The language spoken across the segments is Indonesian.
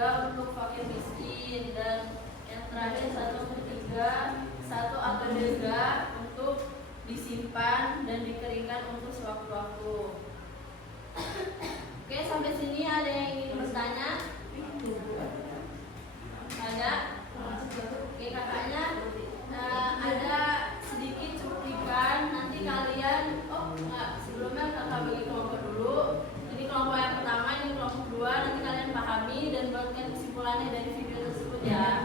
2/3 untuk fakir miskin, dan yang terakhir 1/3 untuk disimpan dan dikeringkan untuk sewaktu-waktu. Oke, sampai sini ada yang ingin bertanya? Ada? Oke, kakaknya ada sedikit cuplikan. Nanti kalian, sebelumnya kakak bagi kelompok dulu. Ini kelompok yang pertama, ini kelompok kedua. Nanti kalian pahami dan buatkan kesimpulannya dari video tersebut ya.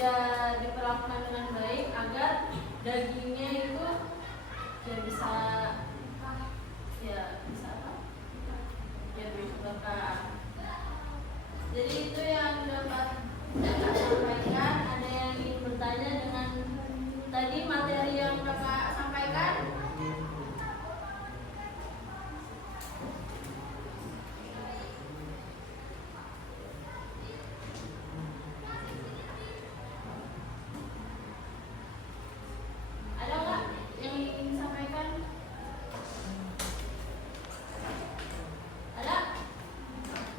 dia diperlakukan dengan baik agar dagingnya itu ya bisa apa? Ya bisa berkah. Jadi itu yang dapat kakak sampaikan. Ada yang ingin bertanya dengan tadi materi yang kakak sampaikan? Ada nggak yang ingin disampaikan? Ada?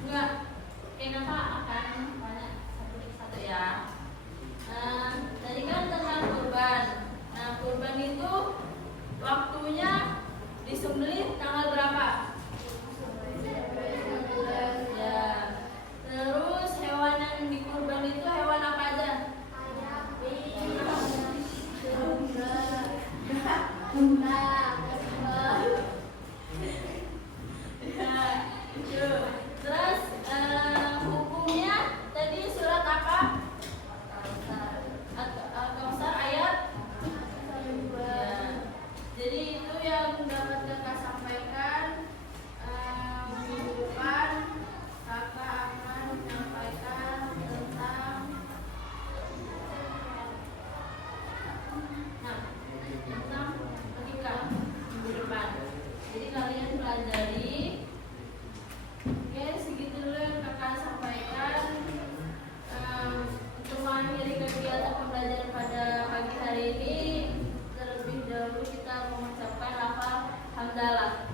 Enggak? Oke, kakak akan tanya satu ya. Tadi kan tentang kurban. Nah, kurban itu waktunya disembelih tanggal berapa? Ya. Terus hewan yang dikurban itu hewan apa aja? Terus hukumnya tadi surat apa? Al-Kausar ayat. Ya. Jadi itu yang dapat kakak sampaikan. Minggu depan kakak akan menyampaikan tentang tentang etika minggu depan. Jadi kalian pelajari. Oke, segitu dulu yang kakak sampaikan. Untuk mengakhiri kegiatan pembelajaran pada pagi hari ini, terlebih dahulu kita mengucapkan lafaz hamdalah.